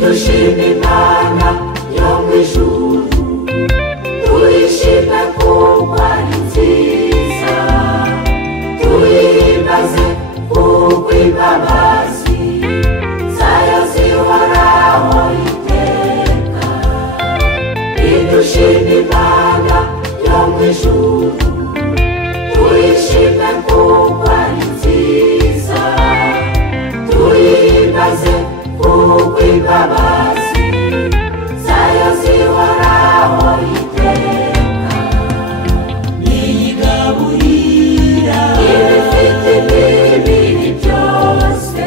dushima Imana yo mu ijuru, tuyishime kuko ari nziza, tuyihimbaze kuko imbabazi zayo zihoraho iteka. Dushima Imana yo mu ijuru, tuyishime kuko ari nziza, tuyihimbaze kuko imbabazi zayo zihoraho iteka. Niyigaburira ibifite imibiri byose,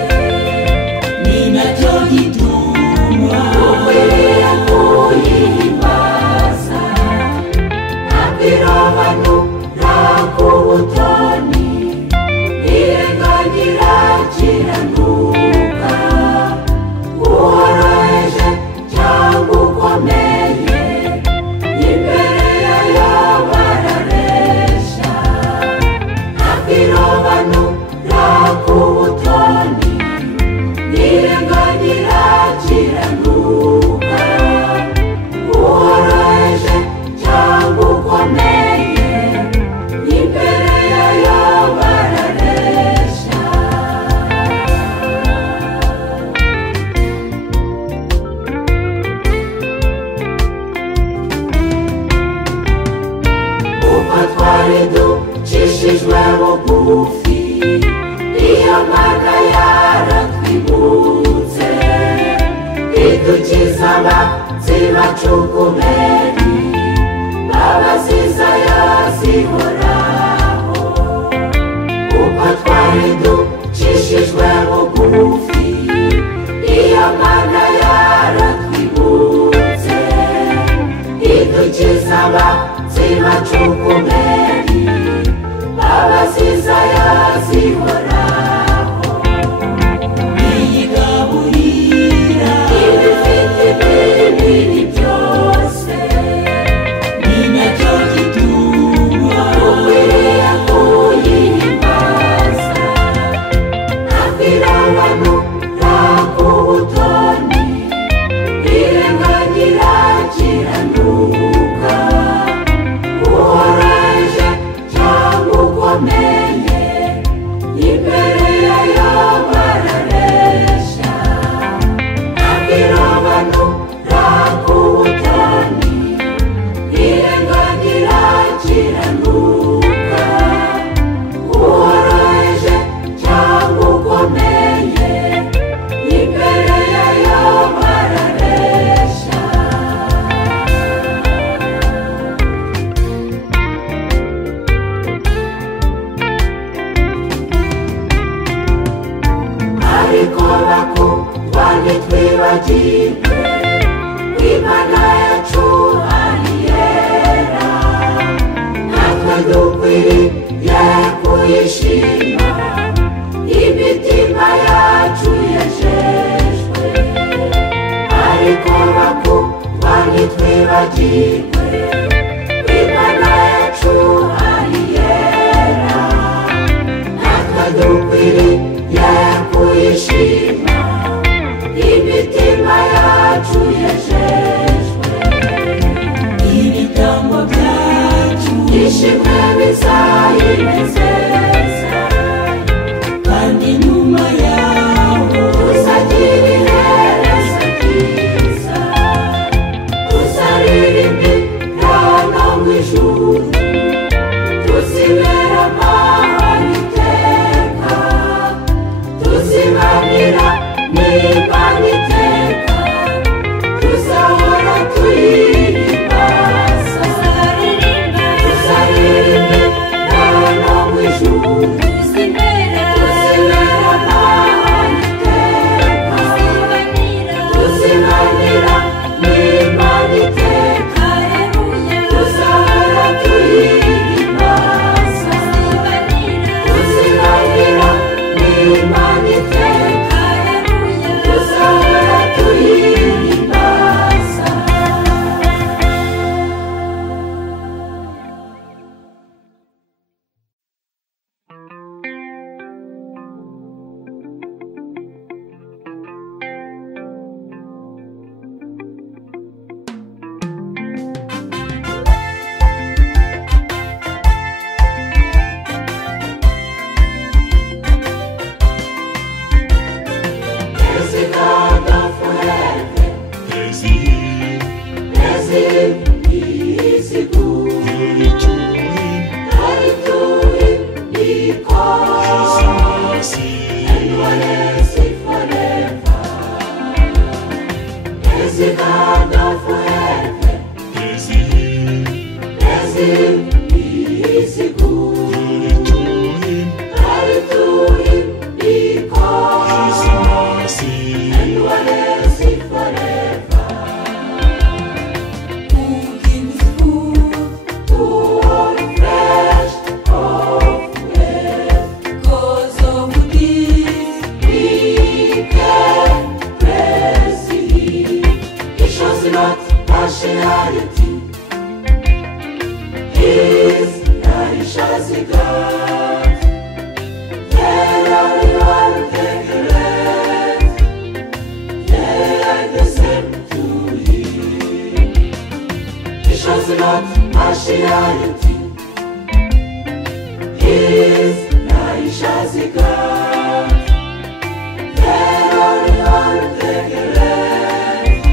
ni nacyo gituma ukwiriye kuyihimbaza. Ntabwirabanu nta kubutoni, ntirenganira kiranuka, uworoheje cyangwa ukomeye, imbere yayo bararesha. Ntabwirabanu nta kubutoni, ntirenganira kiranuka, uworoheje cyangwa ukomeye, imbere yayo bararesha. Uko twari ducishijwe bugufi, iyo Mana yaratwibutse, idukiza abanzi bacu kubera imbabazi zayo zihoraho. Uko twari ducishijwe bugufi, iyo Mana yaratwibutse, idukiza abanzi bacu kubera imbabazi zayo zihoraho. Niyigaburira ibifite imibiri byose, ni nacyo gituma ukwiriye kuyihimbaza. Ntabwirabanu nta kubutoni, ntirenganira kiranuka, uworoheje cyangwa ukomeye, imbere yayo bararesha. Ntabwirabanu nta kubutoni, ntirenganira kiranuka, uworoheje cyangwa ukomeye, imbere yayo bararesha. Ariko bakundwa ntitwibagirwe ko Imana yacu ari yera, natwe dukwiriye kuyishima, imitima yacu yejejwe. Ariko bakundwa ntitwibagirwe ko Imana yacu ari yera, natwe dukwiriye kuyishima, imitima yacu yejejwe. Ibitambo byacu ishimwe bizayinezeza, kandi nyuma yaho tuzagira iherezo ryiza. Tuzaririmbira no mu ijuru, tuzibera amahoro iteka, tuzibanira n'Imana iteka, tuzahora tuyihimbaza. Tuzaririmbira no mu ijuru, tuzibera amahoro iteka, tuzibanira n'Imana iteka, tuzahora tuyihimbaza. Tuzibanira n'Imana iteka, tuzahora tuyihimbaza. can praise Him. He shows not partiality. He's righteous God. There are all the rest. They are the same to Him. He shows not partiality. He's righteous God. There are all the rest.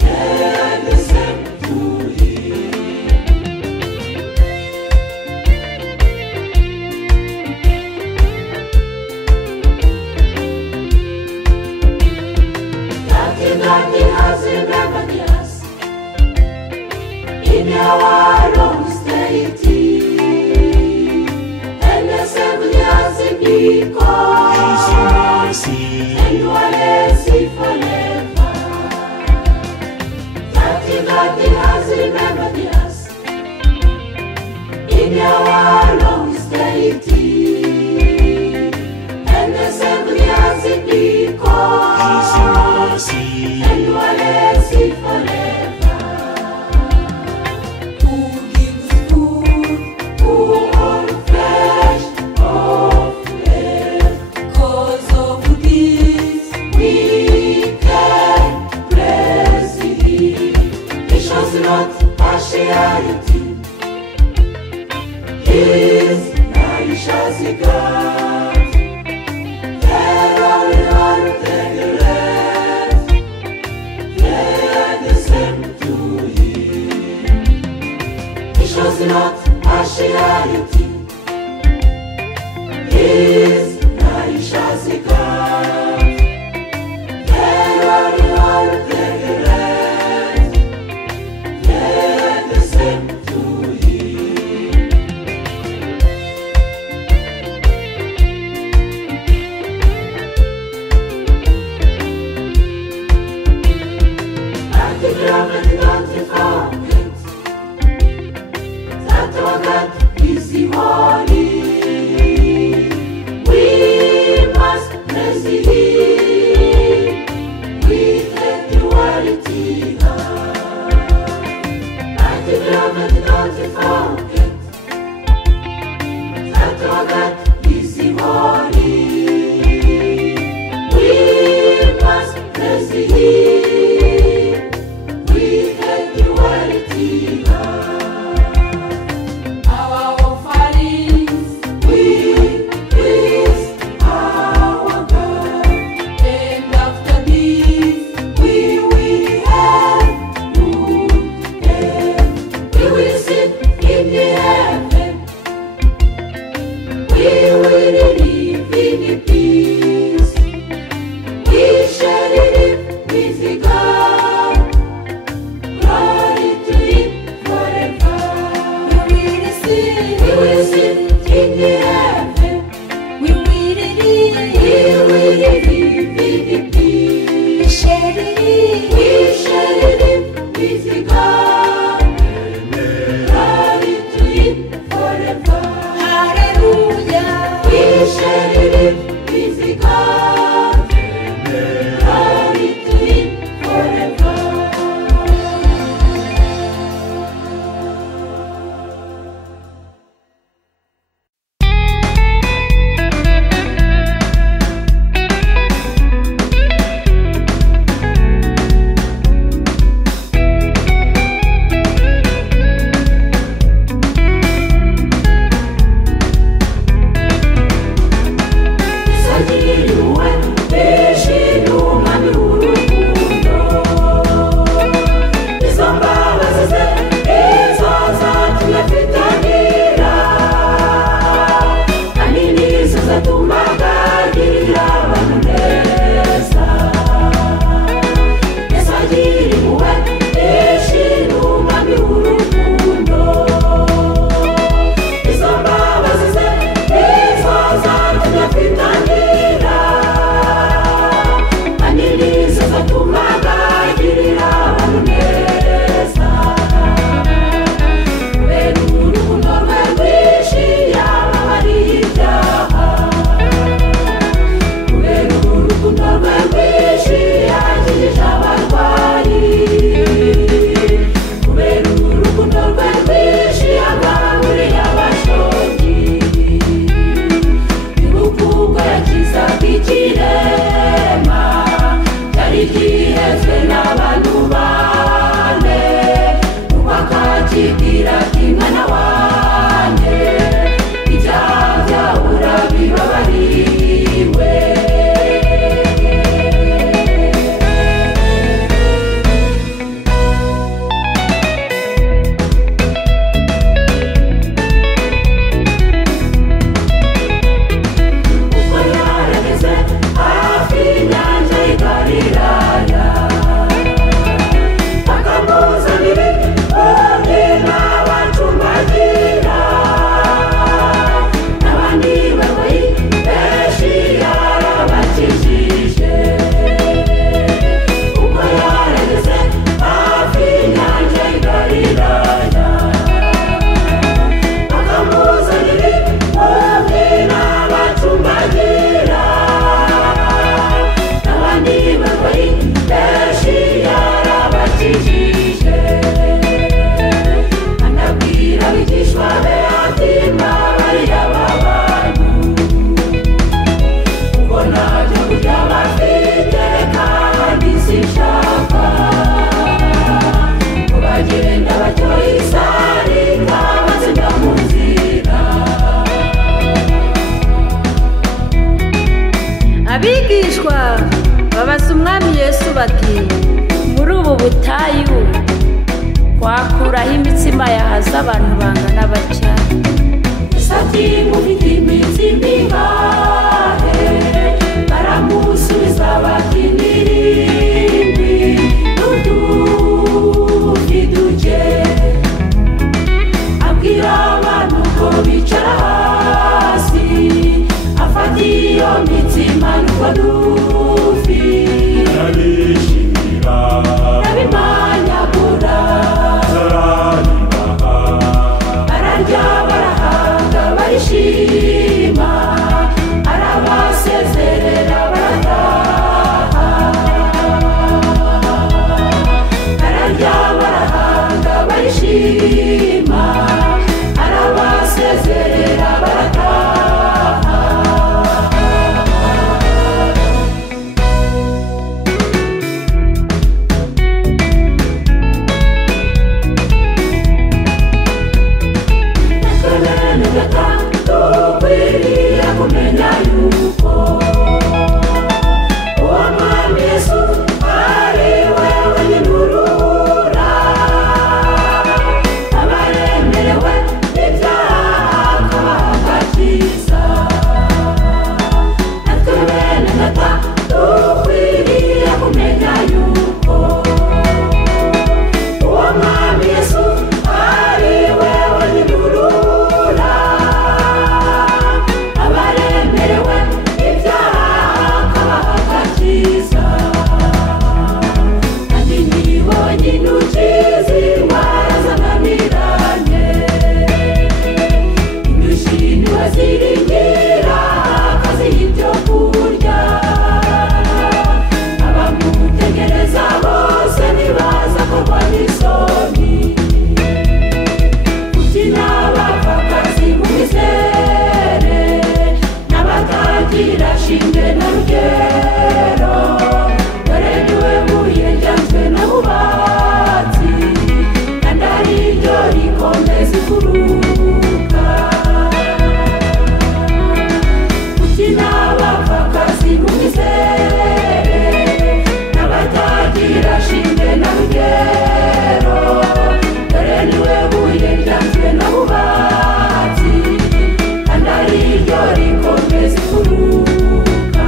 They are the same to Him. That He has remembered us in our own state, and saved us because and was He forever. That He has remembered us in our own state, and saved us because and was He forever. Who gives food to all flesh of flesh? abigishwa babaza umwami Yesu bati muri ubu butayu wakuraho imitsima yahaza abantu bangana batya? Sati mufite imitsima ingahe? Baramusubiza bati n'irindwi n'udufi duke. Abwira abantu ko bicara hasi, afata iyo mitsima n'utwo dufi, arabishimira arabimanyagura, arabibaha, bararya barahaga barishima, arabasezerera barataha. Bararya barahaga barishima, arabasezerera barataha. Dukwiriye kumenya yuko uwo mwami Yesu ari we wenyine urura abaremerewe n'ibyaha akabaha agakiza. Natwe bene data dukwiriye kumenya yuko uwo mwami Yesu ari we wenyine urura abaremerewe ibyaha akabaha agakiza. Kandi nibo nyine ukiza indwara zananiranye, indushyi niwe ziringira akaziha ibyo kurya. Abamutegereza bose ntibaza korwa n'isoni, kuti n'abapfakazi mubizere, n'abatagira shinge na rugero, dore niwe buye ryanzwe n'abubatsi, kandi ari ryo rikomeza imfuruka. Kuti n'abapfakazi mubizere, n'abatagira shinge na rugero, dore niwe buye ryanzwe n'abubatsi, kandi ari ryo rikomeza imfuruka.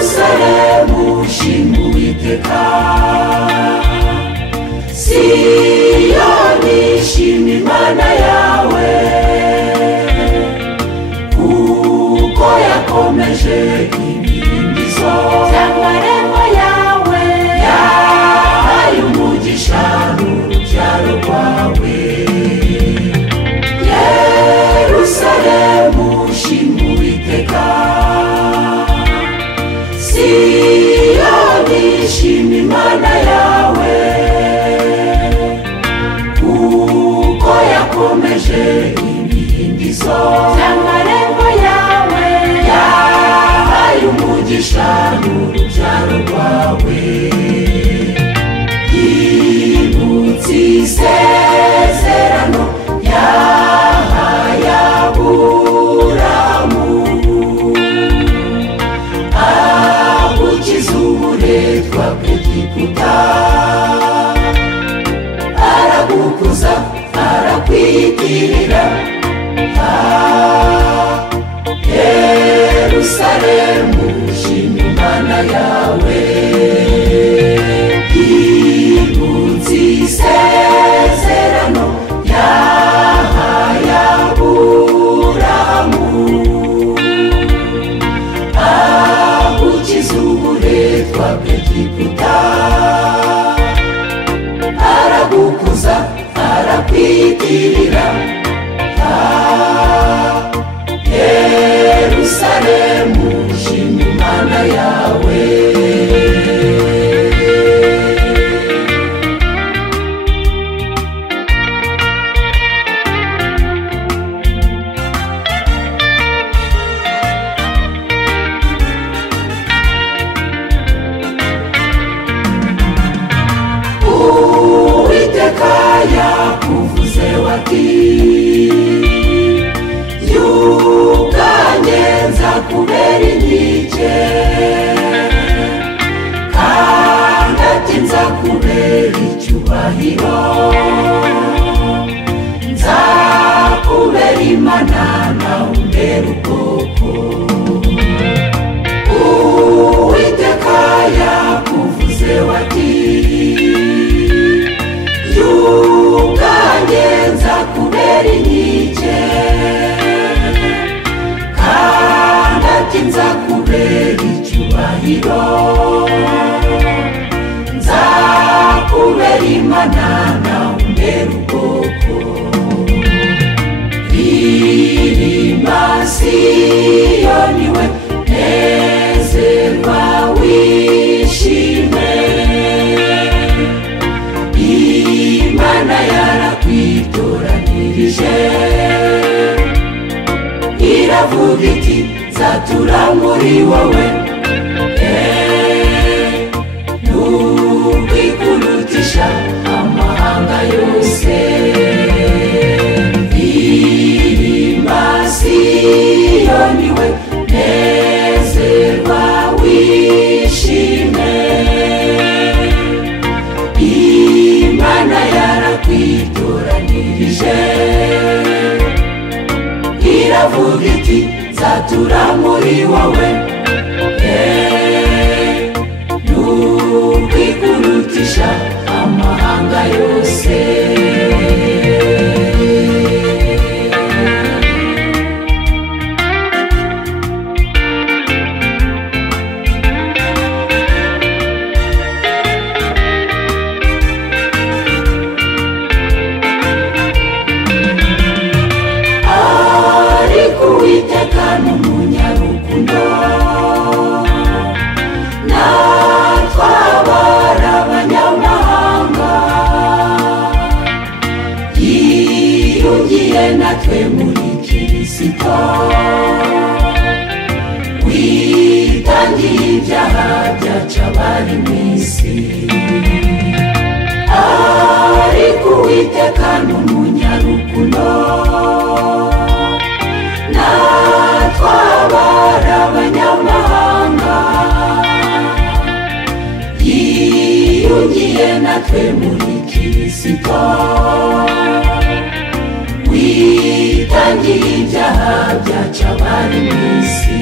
Yerusalemu shima Uwiteka, Siyoni shima Imana yawe, kuko yakomeje ibihindizo by'amarembo yawe, yahaye umugisha n'urubyaro rwawe. Yerusalemu shima Uwiteka, Siyoni shima Imana yawe, kuko yakomeje ibihindizo by'amarembo yawe, yahaye umugisha n'urubyaro rwawe. Yibutse isezerano yahaye Aburahamu, agukiza uburetwa bw'Egiputa, aragukuza arakwitirira. Yerusalemu shima Imana yawe, yibutse isezerano yahaye Aburahamu, agukiza uburetwa bw'Egiputa, aragukuza arakwitirira. Yerusalemu shima Imana yawe. icyubahiro nzakubera Imana nawe umbera ubwoko Uwiteka yakuvuze wati ubwanjye nzakubera inkike kandi ati nzakubera icyubahiro nzakubera Imana nawe umbera ubwoko ririmba Siyoni we nezerwa wishime Imana yarakwitoranirije iravuga iti nzatura muri wowe ntukwikurutisha amahanga yose ririmba Siyoni we nezerwa wishime Imana yarakwitoranirije iravuga iti nzatura muri wowe ntukwikurutisha amahanga yose Uwiteka n'umunyarukundo natwabara abanyamahanga yiyungiye natwe muri Kristo witangiye ibyaha byacu abari mu isi ariko Uwiteka n'umunyarukundo natwabara abanyamahanga yiyungiye natwe muri Kristo witangiye ibyaha byacu abari mu isi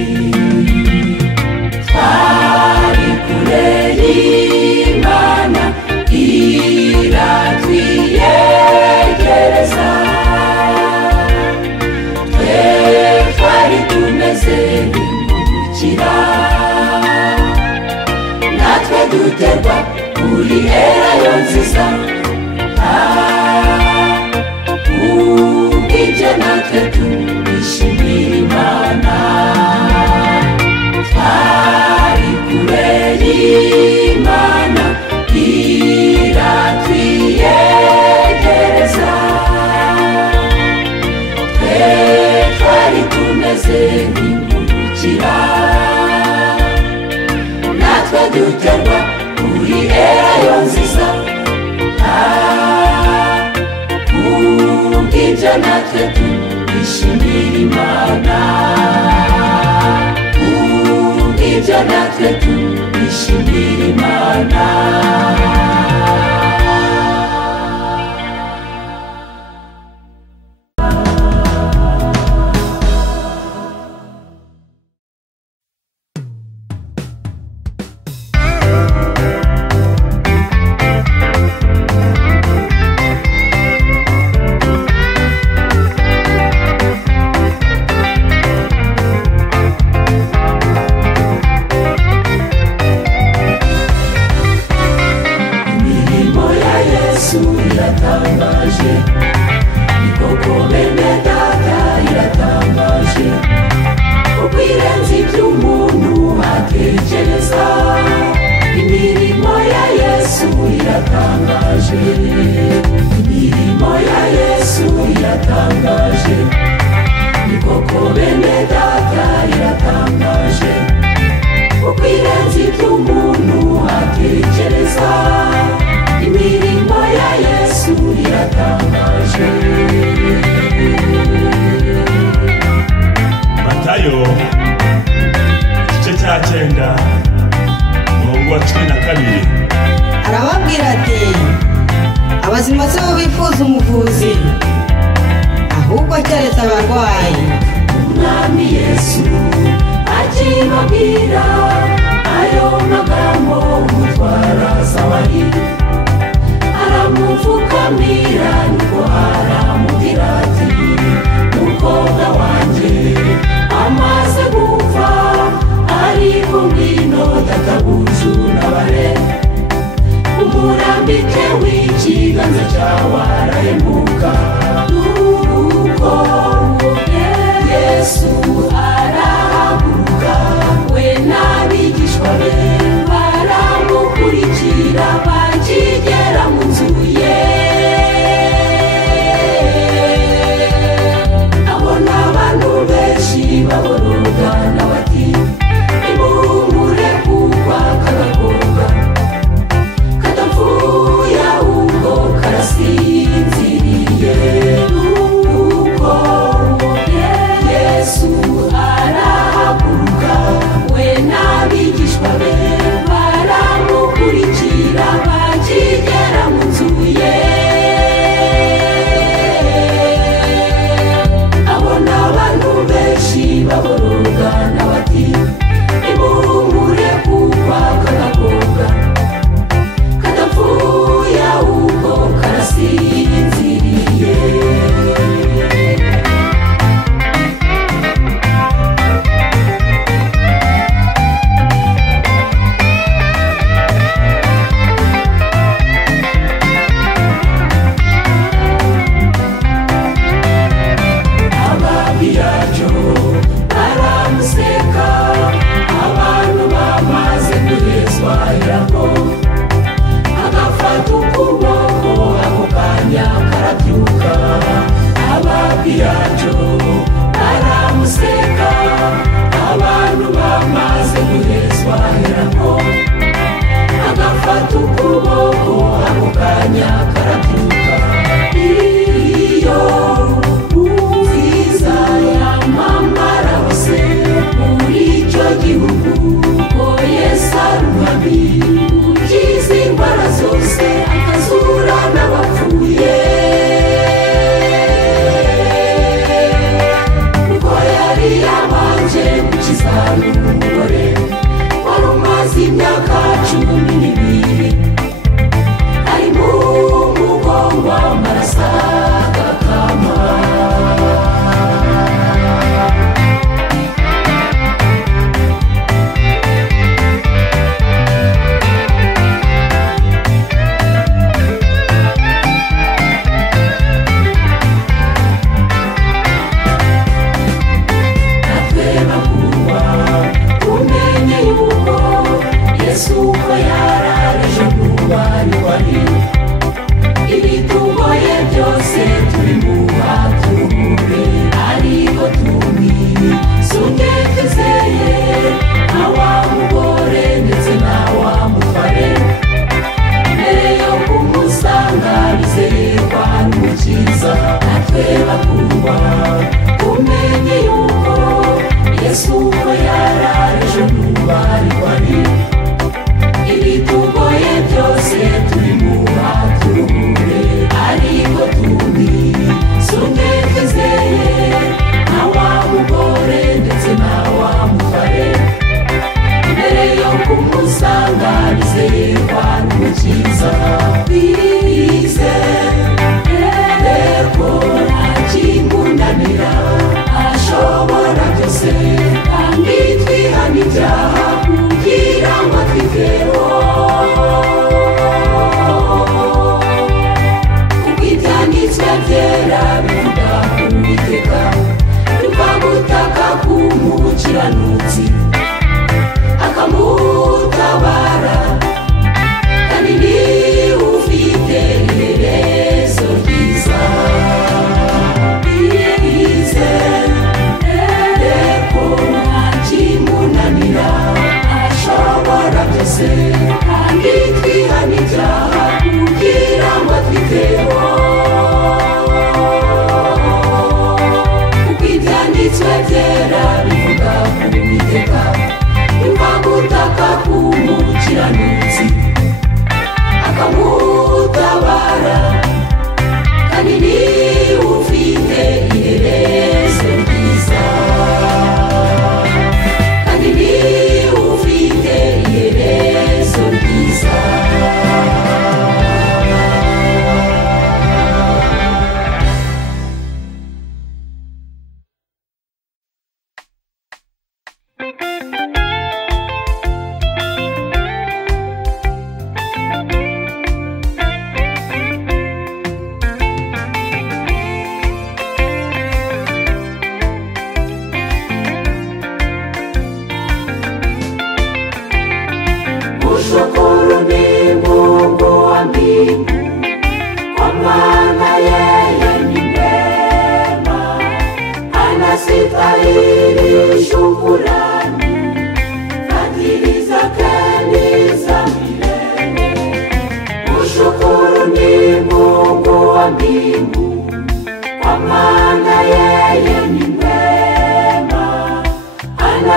twari kure y'Imana iratwiyegereza twari tumeze nk'imvubukira natwe duterwa kuri erayo nziza ubw'ibyo natwe tubishimira Imana twari kure y'Imana iratwiyegereza twari tumeze nk'imvubukira natwe duterwa kuri erayo nziza kubw'ibyo natwe tubishimira Imana kubw'ibyo natwe tubishimira Imana iratangaje ni koko bene data iratangaje kuko irenze iby'umuntu atekereza imirimo ya Yesu iratangaje imirimo ya Yesu iratangaje ni koko bene data iratangaje kuko irenze iby'umuntu atekereza imirimo ya Yesu iratangaje Matayo igice cya 9 umurongo wa 12 arababwira ati keretse abarwayi. Umwami Yesu akibabwira ayo magambo umutwara sawari aramupfukamira nuko aramubwira ati mukobwa wanjye amaze gupfa ariko ngwino databuja unabare umurambike w'ikiganza cyawe arahemuka. Nuko Yesu arahaguruka we n'abigishwa be baramukurikira bakigera mu nzu ye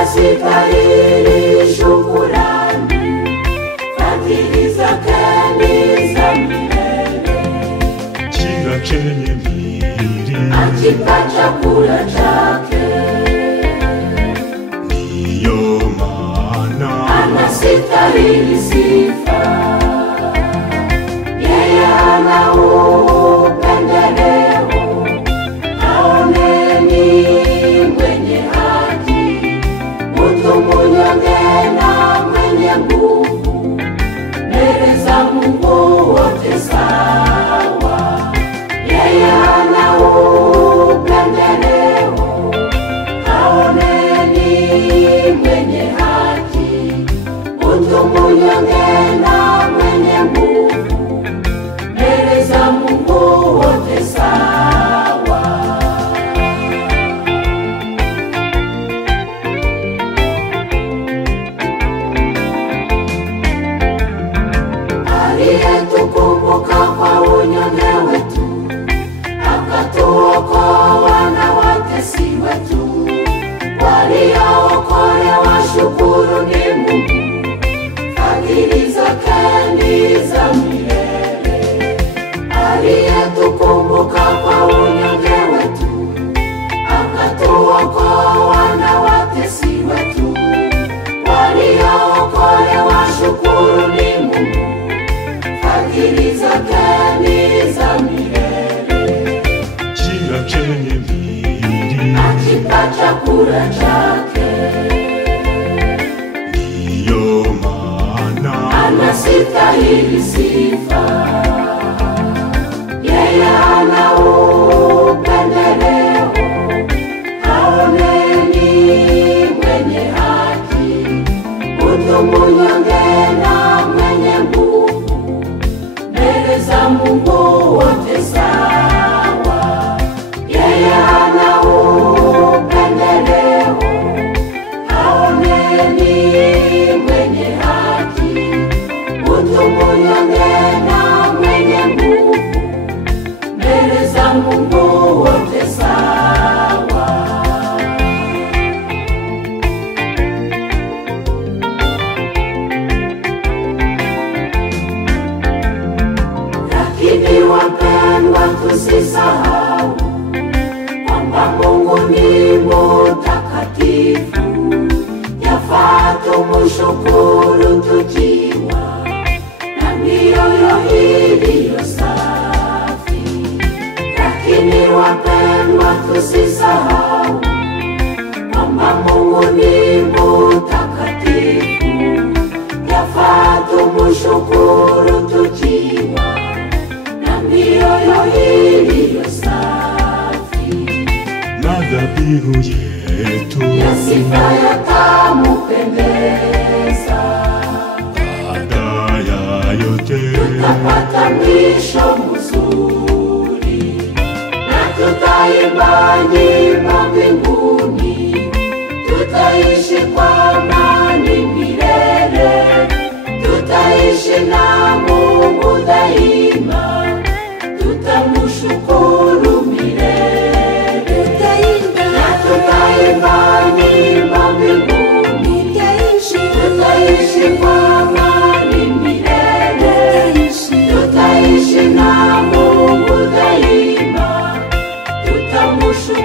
anastahili shukurani, fadhili zake ni za milele. Kila chenye mwili Ajipa chakula chake, ndiyo maana anastahili sifa. Yeye hana upendeleo, haoneni mwenye haki, mtu mnyonge na mwenye nguvu, mbele za Mungu wote sawa. Yeye hana upendeleo, haoneni mwenye haki, mtu mnyonge na mwenye nguvu, mbele za Mungu wote sawa. Aliyetukumbuka kwa unyonge wetu, akatuokoa na watesi wetu. Waliookolewa shukuru ni Mungu, fadhili zake ni za milele. Aliyetukumbuka kwa unyonge wetu, akatuokoa na watesi wetu. Waliookolewa shukuru ni Mungu, fadhili zake ni za milele. kila chenye mwili Ajipa chakula chake, ndiyo maana anastahili sifa. Yeye hana upendeleo, haoneni mwenye haki, mtu mnyonge na mwenye nguvu, mbele za Mungu wote sawa. Yeye hana upendeleo, haoneni mwenye haki, mtu mnyonge na mwenye nguvu, mbele za Mungu wote sawa. Lakini wapendwa, tusisahau kwamba Mungu ni mtakatifu. Yafaa tumshukuru tukiwa na mioyo iliyo safi. Lakini wapendwa, tusisahau kwamba Mungu ni mtakatifu. Yafaa tumshukuru tukiwa na mioyo iliyo safi. na dhabihu yetu Ya sifa yatamupendeza, baada ya yote tutapata mwisho mzuri, na tutaimba nyimbo mbinguni. Tutaishi kwa amani milele, tutaishi na Mungu daima, tutamshukuru milele. Na tutaimba nyimbo mbinguni, tutaishi kwa amani milele, tutaishi na Mungu daima, tutamshukuru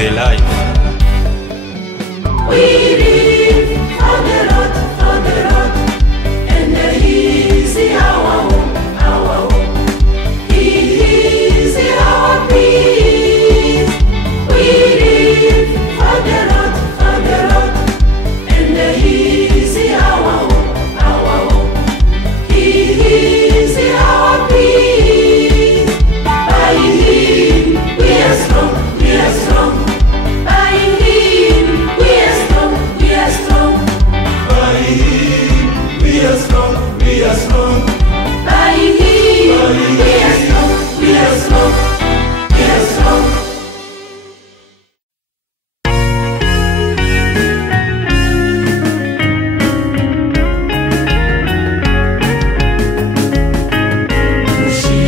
the life. We live for the Lord, and He is our home, our home. He is our peace. We live for the Lord, and He is our home, our home. He is our peace. By Him we are strong, we are strong. By Him we are strong, we are strong. By Him we are strong, we are strong. By Him we are strong, we are strong, we are strong.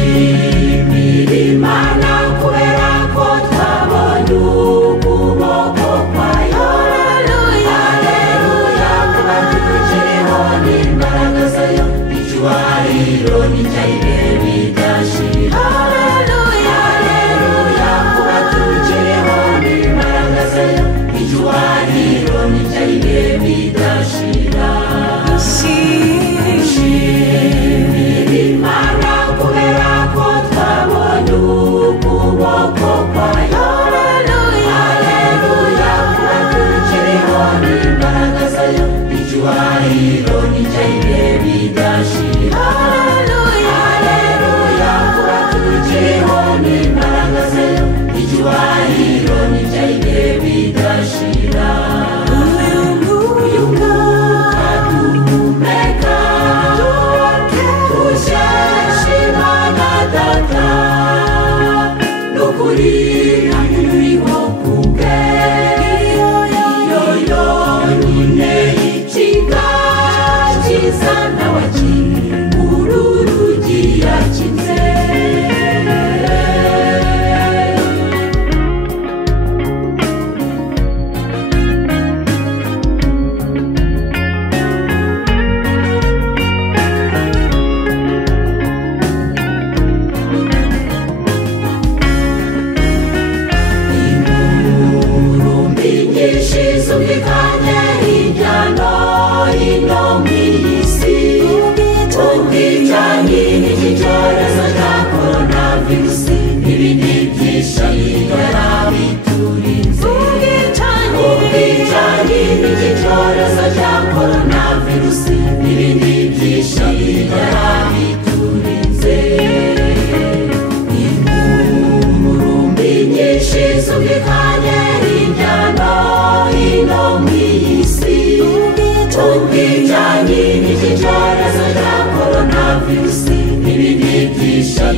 Dushimira Imana kubera ko twabonye ukuboko kwayo. Haleluya, kuba tukiriho n'imbaraga zayo, icyubahiro n'icyayibe bidashira. Haleluya, kuba tukiriho n'imbaraga zayo, icyubahiro n'icyayibe bidashira. Dushimira Imana kubera ko twabonye ukuboko kwayo. Haleluya, kuba tukiriho n'imbaraga zayo, icyubahiro n'icyayibe bidashira. Haleluya, kuba tukiriho n'imbaraga zayo, icyubahiro n'icyayibe bidashira. Uyu mwuka duhumeka, tuwukesha Imana Data. N'ukuri ntabwo ruriho kubwe, iyo yonyine ikiga cyiza n'abakiri uru rugi yakinze. Ingurumbi nyinshi zumvikanye hirya no hino mu isi. Ubwicanyi n'iki cyorezo cya coronavirusi n'ibindi byinshi yarabiturinze. Ubwicanyi n'iki cyorezo cya coronavirusi n'ibindi byinshi yarabiturinze. Ingurumbi nyinshi zumvikanye hirya no hino mu isi. Ubwicanyi n'iki cyorezo cya coronavirusi n'ibindi byinshi